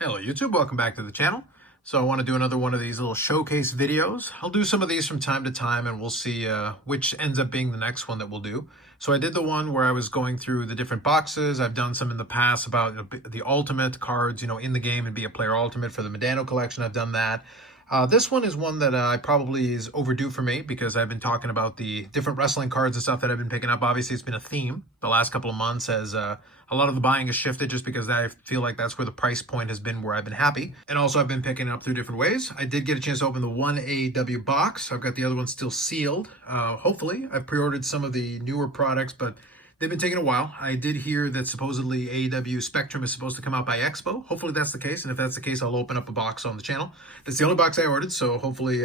Hello YouTube, welcome back to the channel. So I want to do another one of these little showcase videos. I'll do some of these from time to time and we'll see which ends up being the next one that we'll do. So I did the one where I was going through the different boxes. I've done some in the past about the ultimate cards, in the game and be a player ultimate for the Medano collection. I've done that. This one is one that probably is overdue for me because I've been talking about the different wrestling cards and stuff that I've been picking up. Obviously, it's been a theme the last couple of months as a lot of the buying has shifted just because I feel like that's where the price point has been where I've been happy. And also I've been picking it up through different ways. I did get a chance to open the one AEW box. I've got the other one still sealed. Hopefully, I've pre-ordered some of the newer products, but they've been taking a while. I did hear that supposedly AEW Spectrum is supposed to come out by Expo. Hopefully that's the case, and if that's the case, I'll open up a box on the channel. That's the only box I ordered, so hopefully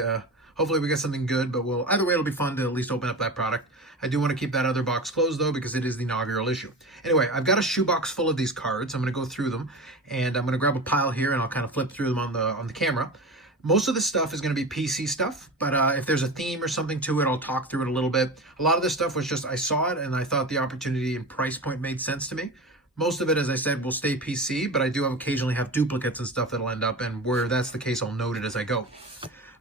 we get something good, but either way, it'll be fun to at least open up that product. I do want to keep that other box closed, though, because it is the inaugural issue. Anyway, I've got a shoebox full of these cards. I'm going to go through them, and I'm going to grab a pile here, and I'll kind of flip through them on the camera. Most of this stuff is going to be PC stuff, but if there's a theme or something to it, I'll talk through it a little bit. A lot of this stuff was just, I saw it, and I thought the opportunity and price point made sense to me. Most of it, as I said, will stay PC, but I do occasionally have duplicates and stuff that'll end up, and where that's the case, I'll note it as I go.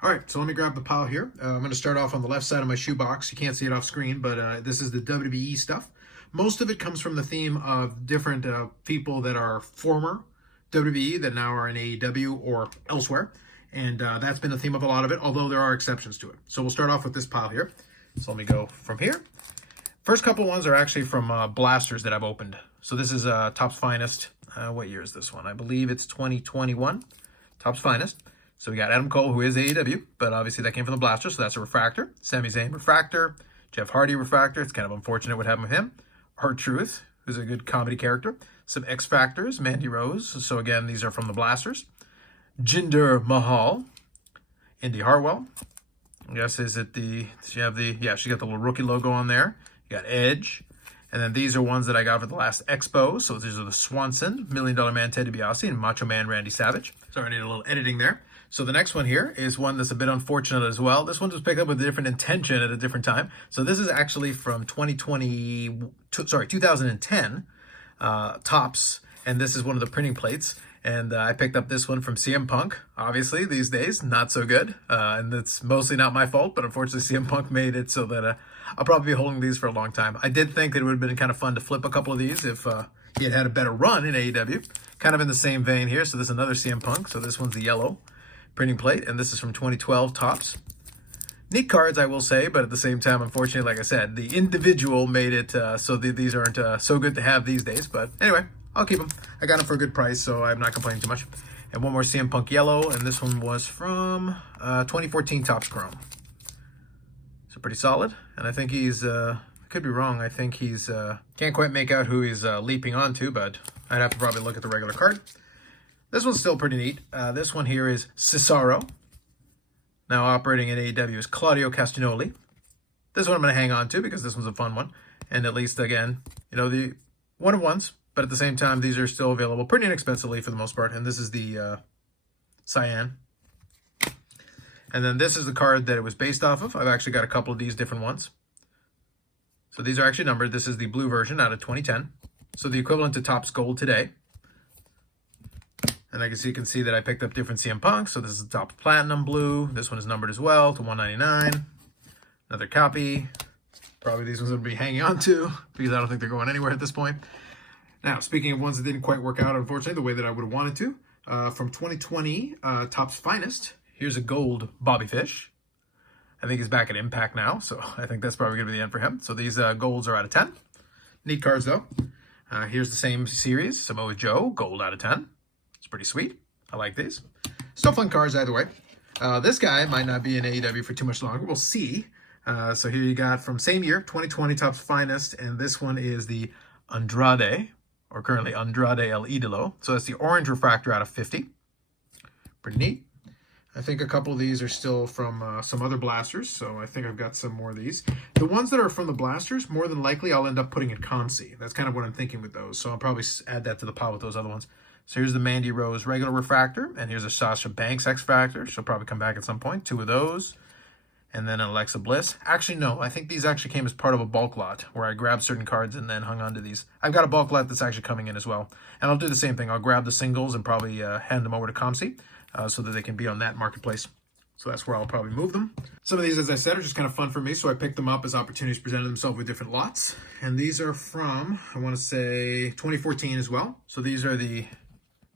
All right, so let me grab the pile here. I'm going to start off on the left side of my shoebox. You can't see it off screen, but this is the WWE stuff. Most of it comes from the theme of different people that are former WWE that now are in AEW or elsewhere. And that's been the theme of a lot of it, although there are exceptions to it. So we'll start off with this pile here. So let me go from here. First couple ones are actually from blasters that I've opened. So this is Topps Finest. What year is this one? I believe it's 2021. Topps Finest. So we got Adam Cole, who is AEW, but obviously that came from the blaster, so that's a refractor. Sami Zayn refractor. Jeff Hardy refractor. It's kind of unfortunate what happened with him. R-Truth, who's a good comedy character. Some X Factors, Mandy Rose. So again, these are from the blasters. Jinder Mahal. Indy Hartwell. I guess is it she got the little rookie logo on there. You got Edge. And then these are ones that I got for the last Expo. So these are the Swanson, $1 Million Man Ted DiBiase, and Macho Man Randy Savage. Sorry, I need a little editing there. So the next one here is one that's a bit unfortunate as well. This one was picked up with a different intention at a different time. So this is actually from 2010, Topps, and this is one of the printing plates. And I picked up this one from CM Punk. Obviously, these days, not so good. And it's mostly not my fault, but unfortunately, CM Punk made it so that I'll probably be holding these for a long time. I did think that it would have been kind of fun to flip a couple of these if he had had a better run in AEW. Kind of in the same vein here. So this is another CM Punk. So this one's the yellow printing plate, and this is from 2012 Topps. Neat cards, I will say, but at the same time, unfortunately, like I said, the individual made it so these aren't so good to have these days. But anyway, I'll keep them. I got them for a good price, so I'm not complaining too much. And one more CM Punk yellow, and this one was from 2014 Topps Chrome. So pretty solid, and I think he's, I could be wrong, I think he's, can't quite make out who he's leaping onto, but I'd have to probably look at the regular card. This one's still pretty neat. This one here is Cesaro. Now operating at AEW is Claudio Castagnoli. This one I'm going to hang on to because this one's a fun one. And at least, again, the one of ones. But at the same time, these are still available pretty inexpensively for the most part. And this is the Cyan. And then this is the card that it was based off of. I've actually got a couple of these different ones. So these are actually numbered. This is the blue version out of 2010. So the equivalent to Topps Gold today. And I guess you can see that I picked up different CM Punk. So this is the Topps Platinum Blue. This one is numbered as well to 199. Another copy. Probably these ones would be hanging on to because I don't think they're going anywhere at this point. Now, speaking of ones that didn't quite work out, unfortunately, the way that I would have wanted to, from 2020, Topps Finest, here's a gold Bobby Fish. I think he's back at Impact now, so I think that's probably going to be the end for him. So these golds are out of 10. Neat cards, though. Here's the same series, Samoa Joe, gold out of 10. It's pretty sweet. I like these. Still fun cards either way. This guy might not be in AEW for too much longer. We'll see. So here you got from same year, 2020 Topps Finest, and this one is the Andrade, or currently Andrade El Idolo. So that's the orange refractor out of 50. Pretty neat. I think a couple of these are still from some other blasters, so I think I've got some more of these. The ones that are from the blasters, more than likely, I'll end up putting in Consi. That's kind of what I'm thinking with those, so I'll probably add that to the pile with those other ones. So here's the Mandy Rose regular refractor, and here's a Sasha Banks X Factor. She'll probably come back at some point. Two of those. and then an Alexa Bliss. Actually, no, I think these actually came as part of a bulk lot where I grabbed certain cards and then hung on to these. I've got a bulk lot that's actually coming in as well. And I'll do the same thing. I'll grab the singles and probably hand them over to Comsi so that they can be on that marketplace. So that's where I'll probably move them. Some of these, as I said, are just kind of fun for me, so I picked them up as opportunities presented themselves with different lots. And these are from, I want to say, 2014 as well. So these are the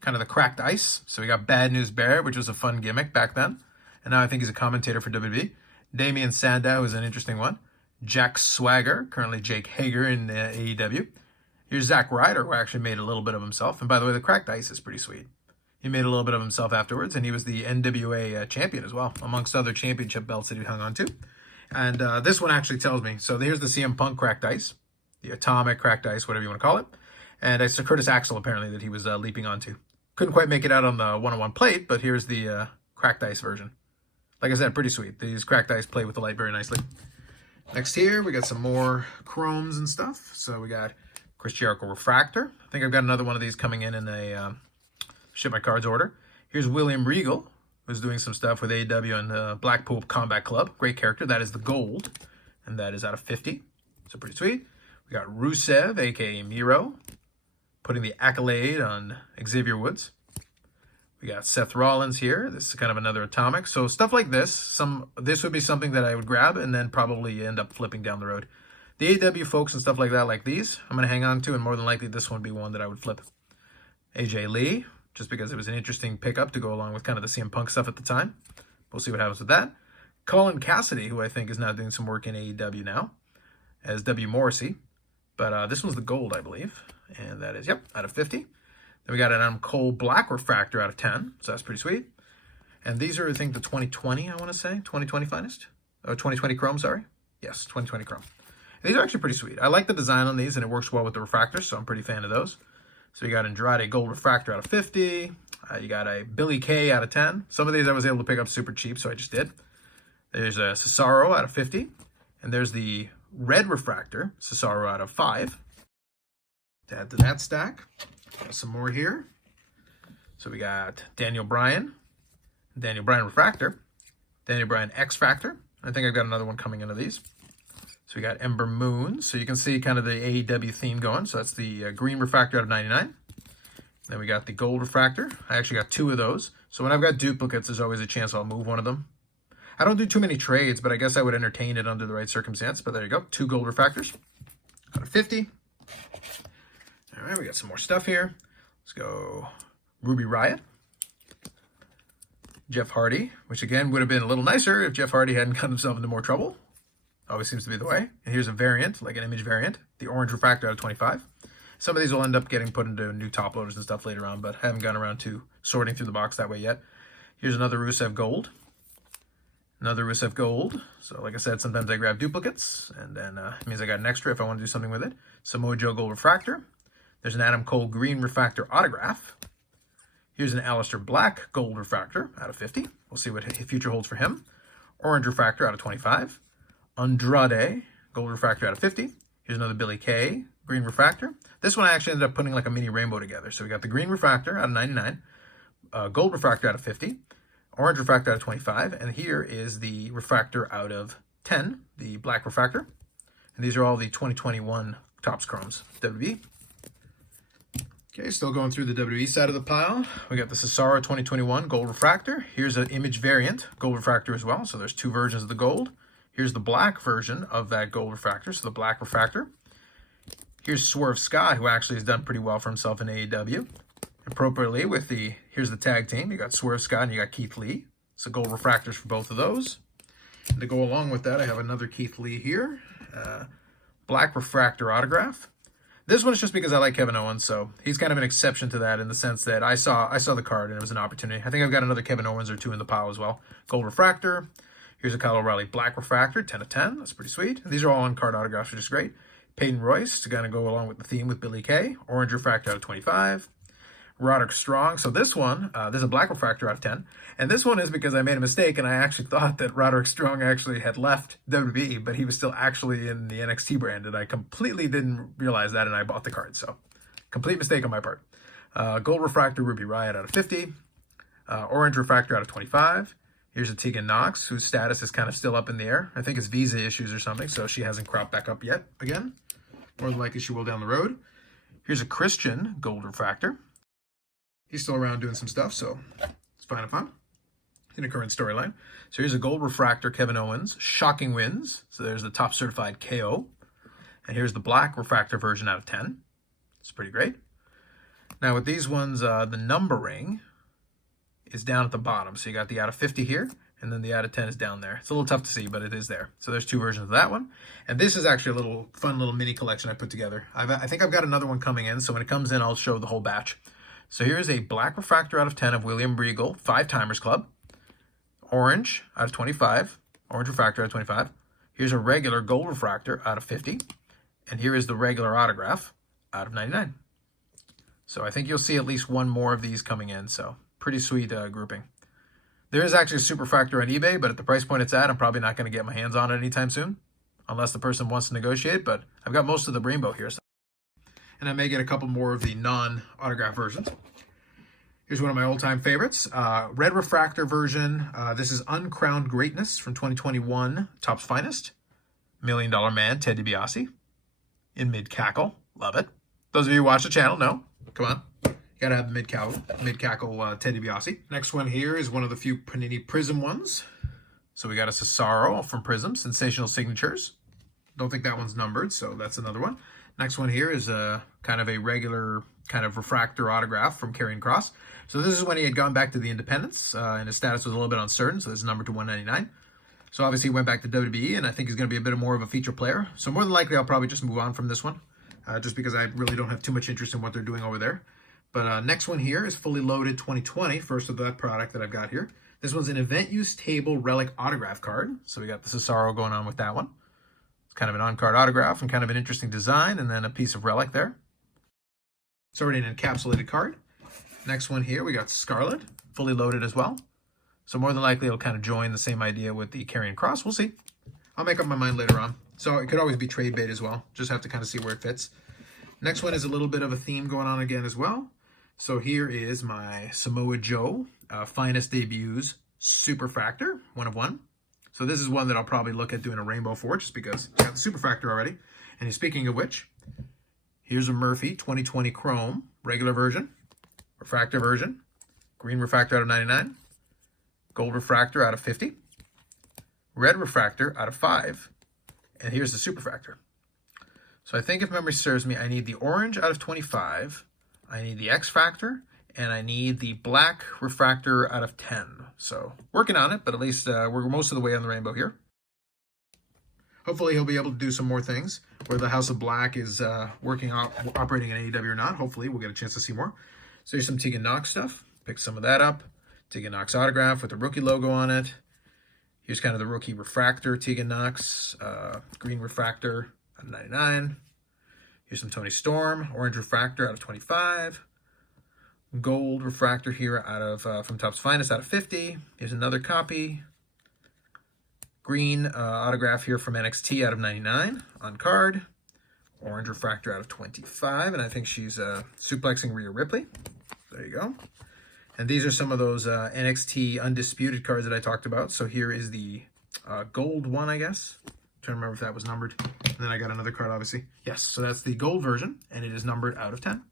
kind of the cracked ice. So we got Bad News Bear, which was a fun gimmick back then. And now I think he's a commentator for WWE. Damian Sandow is an interesting one. Jack Swagger, currently Jake Hager in AEW. Here's Zack Ryder, who actually made a little bit of himself. And by the way, the cracked ice is pretty sweet. He made a little bit of himself afterwards, and he was the NWA champion as well, amongst other championship belts that he hung on to. And this one actually tells me, so here's the CM Punk cracked ice, the Atomic cracked ice, whatever you want to call it. And it's a Curtis Axel, apparently, that he was leaping onto. Couldn't quite make it out on the one-on-one plate, but here's the cracked ice version. Like I said, pretty sweet. These cracked ice play with the light very nicely. Next here, we got some more chromes and stuff. So we got Chris Jericho Refractor. I think I've got another one of these coming in a ship my cards order. Here's William Regal, who's doing some stuff with AEW and Blackpool Combat Club. Great character. That is the gold, and that is out of 50. So pretty sweet. We got Rusev, a.k.a. Miro, putting the accolade on Xavier Woods. We got Seth Rollins here. This is kind of another Atomic. So stuff like this, this would be something that I would grab and then probably end up flipping down the road. The AEW folks and stuff like that, like these, I'm going to hang on to, and more than likely this one would be one that I would flip. AJ Lee, just because it was an interesting pickup to go along with kind of the CM Punk stuff at the time. We'll see what happens with that. Colin Cassidy, who I think is now doing some work in AEW now, as W. Morrissey. But this one's the gold, I believe. And that is, yep, out of 50. Then we got an Adam Cole Black Refractor out of 10. So that's pretty sweet. And these are, I think, the 2020, I want to say. 2020 finest? Oh, 2020 Chrome, sorry. Yes, 2020 Chrome. And these are actually pretty sweet. I like the design on these, and it works well with the refractors, so I'm pretty fan of those. So you got Andrade Gold Refractor out of 50. You got a Billy Kay out of 10. Some of these I was able to pick up super cheap, so I just did. There's a Cesaro out of 50. And there's the Red Refractor, Cesaro out of 5. To add to that stack. Got some more here. So we got Daniel Bryan Refractor, Daniel Bryan X Factor. I think I've got another one coming into these. So we got Ember Moon. So you can see kind of the AEW theme going. So that's the green refractor out of 99. Then we got the gold refractor. I actually got 2 of those. So when I've got duplicates, there's always a chance I'll move one of them. I don't do too many trades, but I guess I would entertain it under the right circumstance. But there you go. 2 gold refractors out of 50. All right, we got some more stuff here. Let's go Ruby Riot. Jeff Hardy, which again would have been a little nicer if Jeff Hardy hadn't gotten himself into more trouble. Always seems to be the way. And here's a variant, like an image variant. The orange refractor out of 25. Some of these will end up getting put into new top loaders and stuff later on, but I haven't gotten around to sorting through the box that way yet. Here's another Rusev Gold. Another Rusev Gold. So like I said, sometimes I grab duplicates, and then it means I got an extra if I want to do something with it. Samoa Joe Gold Refractor. There's an Adam Cole Green Refractor Autograph. Here's an Aleister Black Gold Refractor out of 50. We'll see what future holds for him. Orange Refractor out of 25. Andrade Gold Refractor out of 50. Here's another Billy Kay Green Refractor. This one I actually ended up putting like a mini rainbow together. So we got the Green Refractor out of 99. Gold Refractor out of 50. Orange Refractor out of 25. And here is the Refractor out of 10. The Black Refractor. And these are all the 2021 Topps Chromes. WWE. Okay, still going through the WWE side of the pile. We got the Cesara 2021 Gold Refractor. Here's an image variant Gold Refractor as well. So there's 2 versions of the gold. Here's the black version of that Gold Refractor, so the Black Refractor. Here's Swerve Scott, who actually has done pretty well for himself in AEW. Appropriately with here's the tag team. You got Swerve Scott and you got Keith Lee. So Gold Refractors for both of those. And to go along with that, I have another Keith Lee here. Black Refractor Autograph. This one is just because I like Kevin Owens, so he's kind of an exception to that in the sense that I saw the card and it was an opportunity. I think I've got another Kevin Owens or 2 in the pile as well. Gold Refractor. Here's a Kyle O'Reilly Black Refractor, 10 of 10. That's pretty sweet. These are all on-card autographs, which is great. Peyton Royce to kind of go along with the theme with Billy Kay. Orange Refractor out of 25. Roderick Strong. So this one, there's a Black Refractor out of 10. And this one is because I made a mistake, and I actually thought that Roderick Strong actually had left WWE, but he was still actually in the NXT brand, and I completely didn't realize that, and I bought the card. So complete mistake on my part. Gold Refractor Ruby Riot out of 50. Orange Refractor out of 25. Here's a Tegan Knox, whose status is kind of still up in the air. I think it's visa issues or something, so she hasn't cropped back up yet again. More than likely she will down the road. Here's a Christian Gold Refractor. He's still around doing some stuff, so it's fine and fun in a current storyline. So here's a Gold Refractor Kevin Owens, shocking wins. So there's the top certified KO. And here's the Black Refractor version out of 10. It's pretty great. Now with these ones, the numbering is down at the bottom. So you got the out of 50 here, and then the out of 10 is down there. It's a little tough to see, but it is there. So there's two versions of that one. And this is actually a little fun little mini collection I put together. I think I've got another one coming in, so when it comes in, I'll show the whole batch. So here's a Black Refractor out of 10 of William Regal, 5 Timers Club. Orange out of 25. Orange Refractor out of 25. Here's a regular Gold Refractor out of 50. And here is the regular autograph out of 99. So I think you'll see at least one more of these coming in, so pretty sweet grouping. There is actually a Super Refractor on eBay, but at the price point it's at, I'm probably not going to get my hands on it anytime soon, unless the person wants to negotiate, but I've got most of the rainbow here. So. And I may get a couple more of the non-autograph versions. Here's one of my old-time favorites, Red Refractor version. This is Uncrowned Greatness from 2021, Topps Finest. $1 Million Man, Ted DiBiase. In mid-cackle, love it. Those of you who watch the channel know, come on. You gotta have the mid-cackle Ted DiBiase. Next one here is one of the few Panini Prism ones. So we got a Cesaro from Prism, Sensational Signatures. Don't think that one's numbered, so that's another one. Next one here is a kind of a regular kind of refractor autograph from Karrion Kross. So this is when he had gone back to the Independents, and his status was a little bit uncertain, so this is numbered to 199. So obviously he went back to WWE, and I think he's going to be a bit more of a feature player. So more than likely I'll probably just move on from this one, just because I really don't have too much interest in what they're doing over there. But next one here is Fully Loaded 2020, first of that product that I've got here. This one's an event use table relic autograph card. So we got the Cesaro going on with that one. It's kind of an on-card autograph and kind of an interesting design, and then a piece of relic there. It's already an encapsulated card. Next one here, we got Scarlet, fully loaded as well. So more than likely it'll kind of join the same idea with the Karrion Kross. We'll see. I'll make up my mind later on. So it could always be trade bait as well. Just have to kind of see where it fits. Next one is a little bit of a theme going on again as well. So here is my Samoa Joe Finest Debuts Super Refractor, 1 of 1. So this is one that I'll probably look at doing a rainbow for, just because I got the Super Refractor already. And speaking of which, here's a Murphy 2020 Chrome, regular version, refractor version, green refractor out of 99, gold refractor out of 50, red refractor out of 5, and here's the Super Refractor. So I think if memory serves me, I need the orange out of 25, I need the X Factor, and I need the black refractor out of 10. So working on it, but at least we're most of the way on the rainbow here. Hopefully he'll be able to do some more things. Whether the House of Black is operating in AEW or not, hopefully we'll get a chance to see more. So here's some Tegan Knox stuff. Pick some of that up. Tegan Knox autograph with the rookie logo on it. Here's kind of the rookie refractor, Tegan Knox, green refractor out of 99. Here's some Tony Storm, orange refractor out of 25. Gold refractor here out of from Topps Finest out of 50. Here's another copy. Green autograph here from NXT out of 99 on card. Orange refractor out of 25, and I think she's suplexing Rhea Ripley. There you go. And these are some of those NXT Undisputed cards that I talked about. So here is the gold one, I guess. I'm trying to remember if that was numbered. And then I got another card, obviously. Yes, so that's the gold version, and it is numbered out of 10.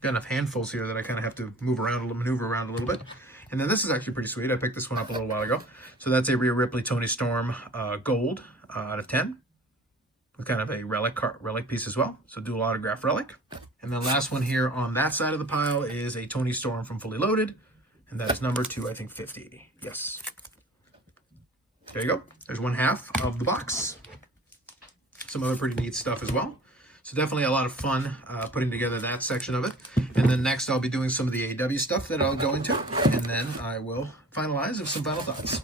Got enough handfuls here that I kind of have to maneuver around a little bit. And then this is actually pretty sweet. I picked this one up a little while ago. So that's a Rhea Ripley Tony Storm gold out of 10. With kind of a relic piece as well. So dual autograph relic. And then last one here on that side of the pile is a Tony Storm from Fully Loaded. And that is numbered to, I think, 50. Yes. There you go. There's one half of the box. Some other pretty neat stuff as well. So definitely a lot of fun putting together that section of it. And then next I'll be doing some of the AEW stuff that I'll go into. And then I will finalize with some final thoughts.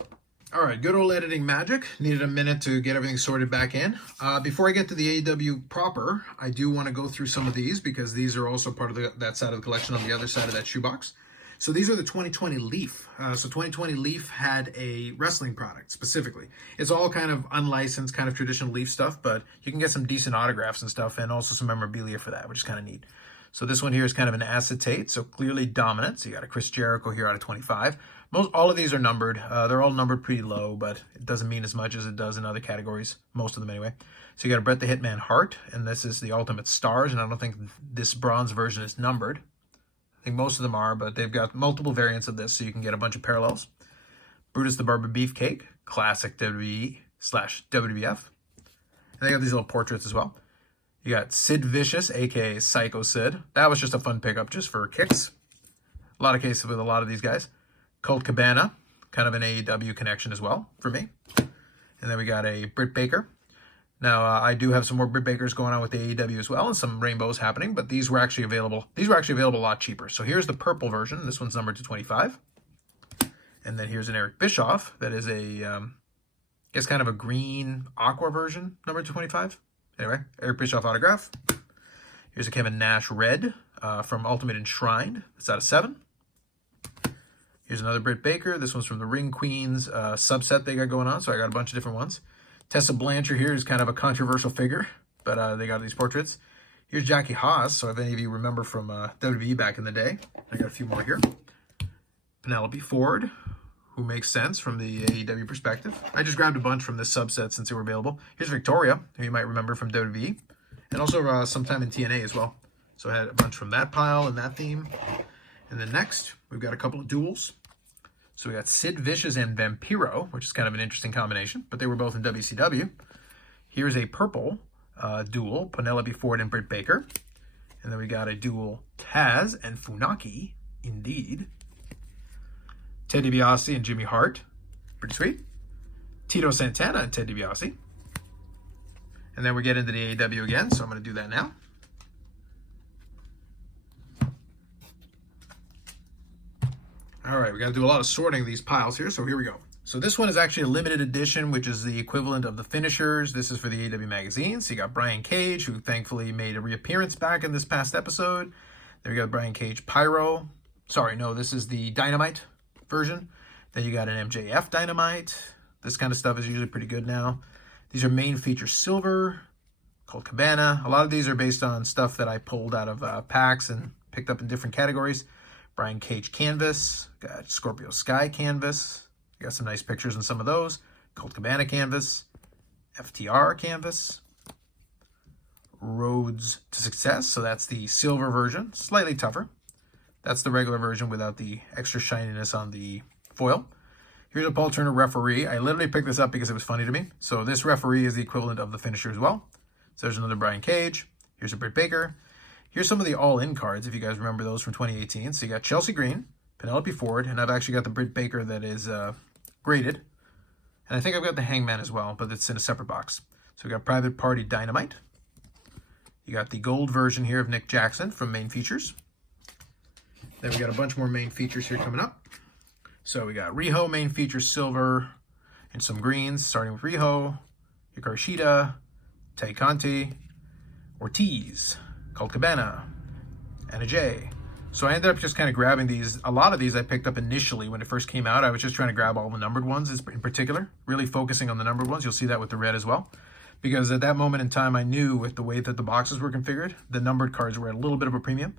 All right, good old editing magic. Needed a minute to get everything sorted back in. Before I get to the AEW proper, I do want to go through some of these because these are also part of that side of the collection on the other side of that shoebox. So these are the 2020 Leaf. So 2020 Leaf had a wrestling product specifically. It's all kind of unlicensed, kind of traditional Leaf stuff, but you can get some decent autographs and stuff and also some memorabilia for that, which is kind of neat. So this one here is kind of an acetate, so clearly dominant. So you got a Chris Jericho here out of 25. All of these are numbered. They're all numbered pretty low, but it doesn't mean as much as it does in other categories, most of them anyway. So you got a Bret the Hitman Hart, and this is the Ultimate Stars, and I don't think this bronze version is numbered. I think most of them are, but they've got multiple variants of this, so you can get a bunch of parallels. Brutus the Barber Beefcake, classic WWE/WWF. And they got these little portraits as well. You got Sid Vicious, aka Psycho Sid. That was just a fun pickup just for kicks. A lot of cases with a lot of these guys. Colt Cabana, kind of an AEW connection as well for me. And then we got a Britt Baker. Now, I do have some more Britt Bakers going on with the AEW as well, and some rainbows happening, but these were actually available. These were actually available a lot cheaper. So here's the purple version. This one's numbered to 25. And then here's an Eric Bischoff that is a, I guess kind of a green aqua version, numbered to 25. Anyway, Eric Bischoff autograph. Here's a Kevin Nash red from Ultimate Enshrined. It's out of 7. Here's another Britt Baker. This one's from the Ring Queens subset they got going on, so I got a bunch of different ones. Tessa Blancher here is kind of a controversial figure, but they got these portraits. Here's Jackie Haas, so if any of you remember from WWE back in the day, I got a few more here. Penelope Ford, who makes sense from the AEW perspective. I just grabbed a bunch from this subset since they were available. Here's Victoria, who you might remember from WWE, and also sometime in TNA as well. So I had a bunch from that pile and that theme. And then next, we've got a couple of duels. So we got Sid Vicious and Vampiro, which is kind of an interesting combination, but they were both in WCW. Here's a purple duel, Penelope Ford and Britt Baker. And then we got a duel, Taz and Funaki, indeed. Ted DiBiase and Jimmy Hart, pretty sweet. Tito Santana and Ted DiBiase. And then we get into the AEW again, so I'm going to do that now. All right, we got to do a lot of sorting of these piles here, so here we go. So this one is actually a limited edition, which is the equivalent of the finishers. This is for the AEW magazine. So you got Brian Cage, who thankfully made a reappearance back in this past episode. Then we got Brian Cage Pyro. Sorry, no, this is the Dynamite version. Then you got an MJF Dynamite. This kind of stuff is usually pretty good now. These are main feature silver, Colt Cabana. A lot of these are based on stuff that I pulled out of packs and picked up in different categories. Brian Cage canvas, got Scorpio Sky canvas, got some nice pictures in some of those. Colt Cabana canvas, FTR canvas, Roads to Success, so that's the silver version, slightly tougher. That's the regular version without the extra shininess on the foil. Here's a Paul Turner referee. I literally picked this up because it was funny to me. So this referee is the equivalent of the finisher as well. So there's another Brian Cage. Here's a Britt Baker. Here's some of the all-in cards, if you guys remember those from 2018. So you got Chelsea Green, Penelope Ford, and I've actually got the Britt Baker that is graded. And I think I've got the Hangman as well, but it's in a separate box. So we got Private Party Dynamite. You got the gold version here of Nick Jackson from Main Features. Then we got a bunch more Main Features here coming up. So we got Riho Main Features Silver and some greens, starting with Riho, Hikaru Shida, Tai Conti, Ortiz, Colt Cabana, and a J. So I ended up just kind of grabbing these. A lot of these I picked up initially when it first came out. I was just trying to grab all the numbered ones in particular, really focusing on the numbered ones. You'll see that with the red as well. Because at that moment in time, I knew with the way that the boxes were configured, the numbered cards were at a little bit of a premium.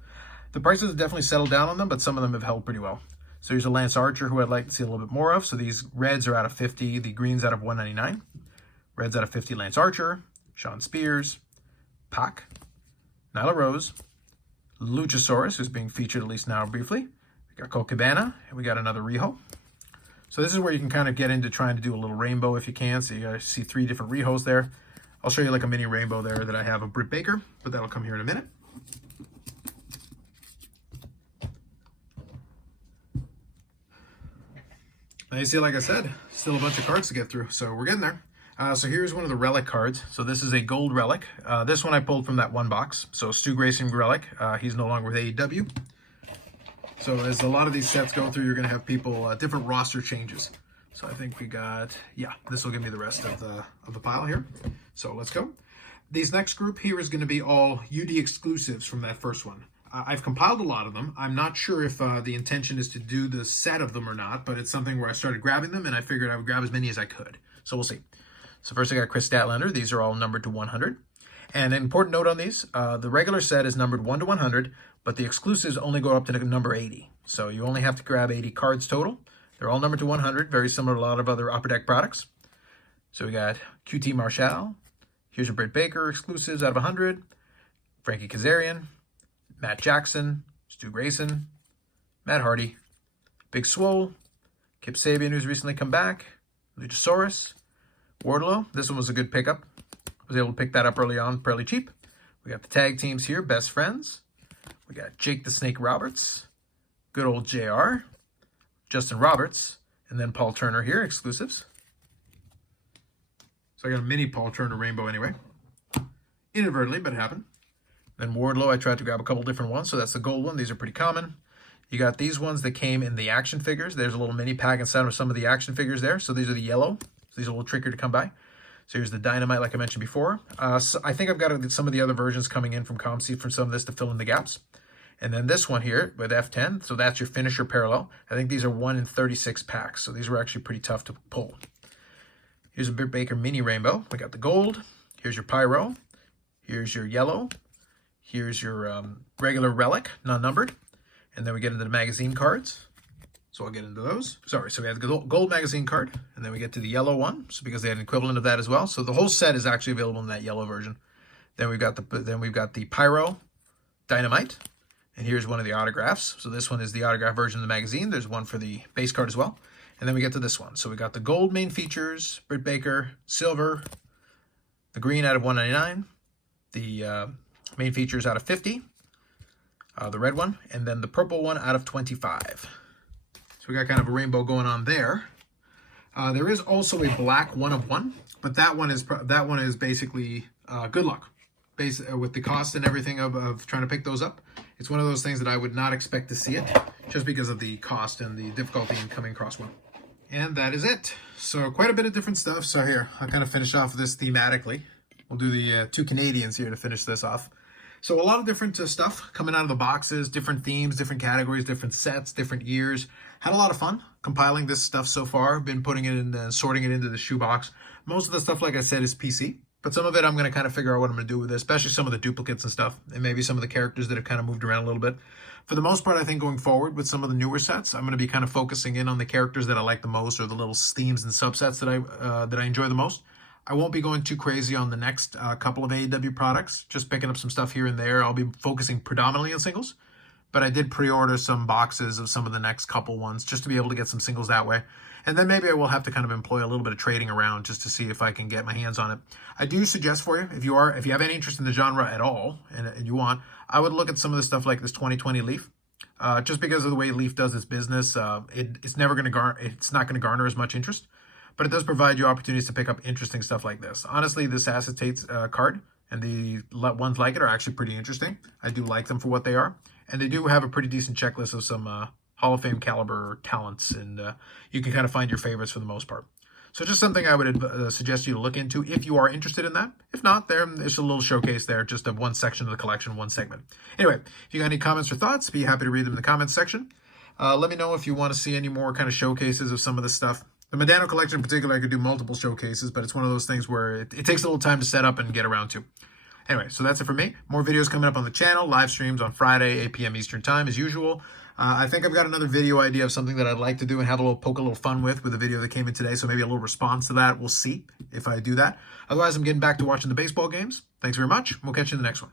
The prices have definitely settled down on them, but some of them have held pretty well. So here's a Lance Archer who I'd like to see a little bit more of. So these reds are out of 50, the greens out of 199. Reds out of 50, Lance Archer, Sean Spears, Pac, Nyla Rose, Luchasaurus, who's being featured at least now briefly. We got Colt Cabana, and we got another Riho. So this is where you can kind of get into trying to do a little rainbow if you can. So you guys see 3 different Rihos there. I'll show you like a mini rainbow there that I have of Britt Baker, but that'll come here in a minute. Now you see, like I said, still a bunch of cards to get through, so we're getting there. So here's one of the Relic cards. So this is a gold Relic. This one I pulled from that one box. So Stu Grayson Relic. He's no longer with AEW. So as a lot of these sets go through, you're going to have people, different roster changes. So I think we got, yeah, this will give me the rest of the pile here. So let's go. These next group here is going to be all UD exclusives from that first one. I've compiled a lot of them. I'm not sure if the intention is to do the set of them or not, but it's something where I started grabbing them and I figured I would grab as many as I could. So we'll see. So first I got Chris Statlander. These are all numbered to 100. And an important note on these, the regular set is numbered 1 to 100, but the exclusives only go up to number 80. So you only have to grab 80 cards total. They're all numbered to 100, very similar to a lot of other Upper Deck products. So we got QT Marshall. Here's your Britt Baker exclusives out of 100. Frankie Kazarian, Matt Jackson, Stu Grayson, Matt Hardy, Big Swole, Kip Sabian, who's recently come back, Luchasaurus, Wardlow. This one was a good pickup. Was able to pick that up early on, fairly cheap. We got the tag teams here, Best Friends. We got Jake the Snake Roberts, good old JR, Justin Roberts, and then Paul Turner here, exclusives. So I got a mini Paul Turner rainbow anyway. Inadvertently, but it happened. Then Wardlow, I tried to grab a couple different ones. So that's the gold one. These are pretty common. You got these ones that came in the action figures. There's a little mini pack inside of some of the action figures there. So these are the yellow. So these are a little trickier to come by. So here's the Dynamite, like I mentioned before. So I think I've got some of the other versions coming in from ComC from some of this to fill in the gaps. And then this one here with F10. So that's your finisher parallel. I think these are 1 in 36 packs. So these were actually pretty tough to pull. Here's a Britt Baker mini rainbow. We got the gold. Here's your pyro. Here's your yellow. Here's your regular relic, non-numbered. And then we get into the magazine cards. So I'll get into those. Sorry, so we have the gold magazine card. And then we get to the yellow one. So because they had an equivalent of that as well. So the whole set is actually available in that yellow version. Then we've got the pyro Dynamite. And here's one of the autographs. So this one is the autograph version of the magazine. There's one for the base card as well. And then we get to this one. So we got the gold main features, Britt Baker, silver, the green out of 199, the main features out of 50, the red one, and then the purple one out of 25. So we got kind of a rainbow going on there. There is also a black 1 of 1, but that one is basically good luck. With the cost and everything of trying to pick those up. It's one of those things that I would not expect to see it just because of the cost and the difficulty in coming across one. And that is it. So quite a bit of different stuff. So here, I'll kind of finish off this thematically. We'll do the two Canadians here to finish this off. So a lot of different stuff coming out of the boxes, different themes, different categories, different sets, different years. Had a lot of fun compiling this stuff so far. Been putting it in and sorting it into the shoebox. Most of the stuff, like I said, is PC. But some of it I'm going to kind of figure out what I'm going to do with it, especially some of the duplicates and stuff, and maybe some of the characters that have kind of moved around a little bit. For the most part, I think going forward with some of the newer sets, I'm going to be kind of focusing in on the characters that I like the most or the little themes and subsets that I enjoy the most. I won't be going too crazy on the next couple of AEW products, just picking up some stuff here and there. I'll be focusing predominantly on singles, but I did pre-order some boxes of some of the next couple ones just to be able to get some singles that way. And then maybe I will have to kind of employ a little bit of trading around just to see if I can get my hands on it. I do suggest for you, if you have any interest in the genre at all, and you want, I would look at some of the stuff like this 2020 Leaf. Just because of the way Leaf does its business, it's not going to garner as much interest, but it does provide you opportunities to pick up interesting stuff like this. Honestly, this acetates card and the ones like it are actually pretty interesting. I do like them for what they are, and they do have a pretty decent checklist of some Hall of Fame caliber talents, and you can kind of find your favorites for the most part. So just something I would suggest you to look into if you are interested in that. If not, there's a little showcase there, just of one section of the collection, one segment. Anyway, if you got any comments or thoughts, be happy to read them in the comments section. Let me know if you want to see any more kind of showcases of some of this stuff. The Medano collection in particular, I could do multiple showcases, but it's one of those things where it takes a little time to set up and get around to. Anyway, so that's it for me. More videos coming up on the channel, live streams on Friday, 8 p.m. Eastern Time as usual. I think I've got another video idea of something that I'd like to do and have poke a little fun with the video that came in today. So maybe a little response to that. We'll see if I do that. Otherwise, I'm getting back to watching the baseball games. Thanks very much. We'll catch you in the next one.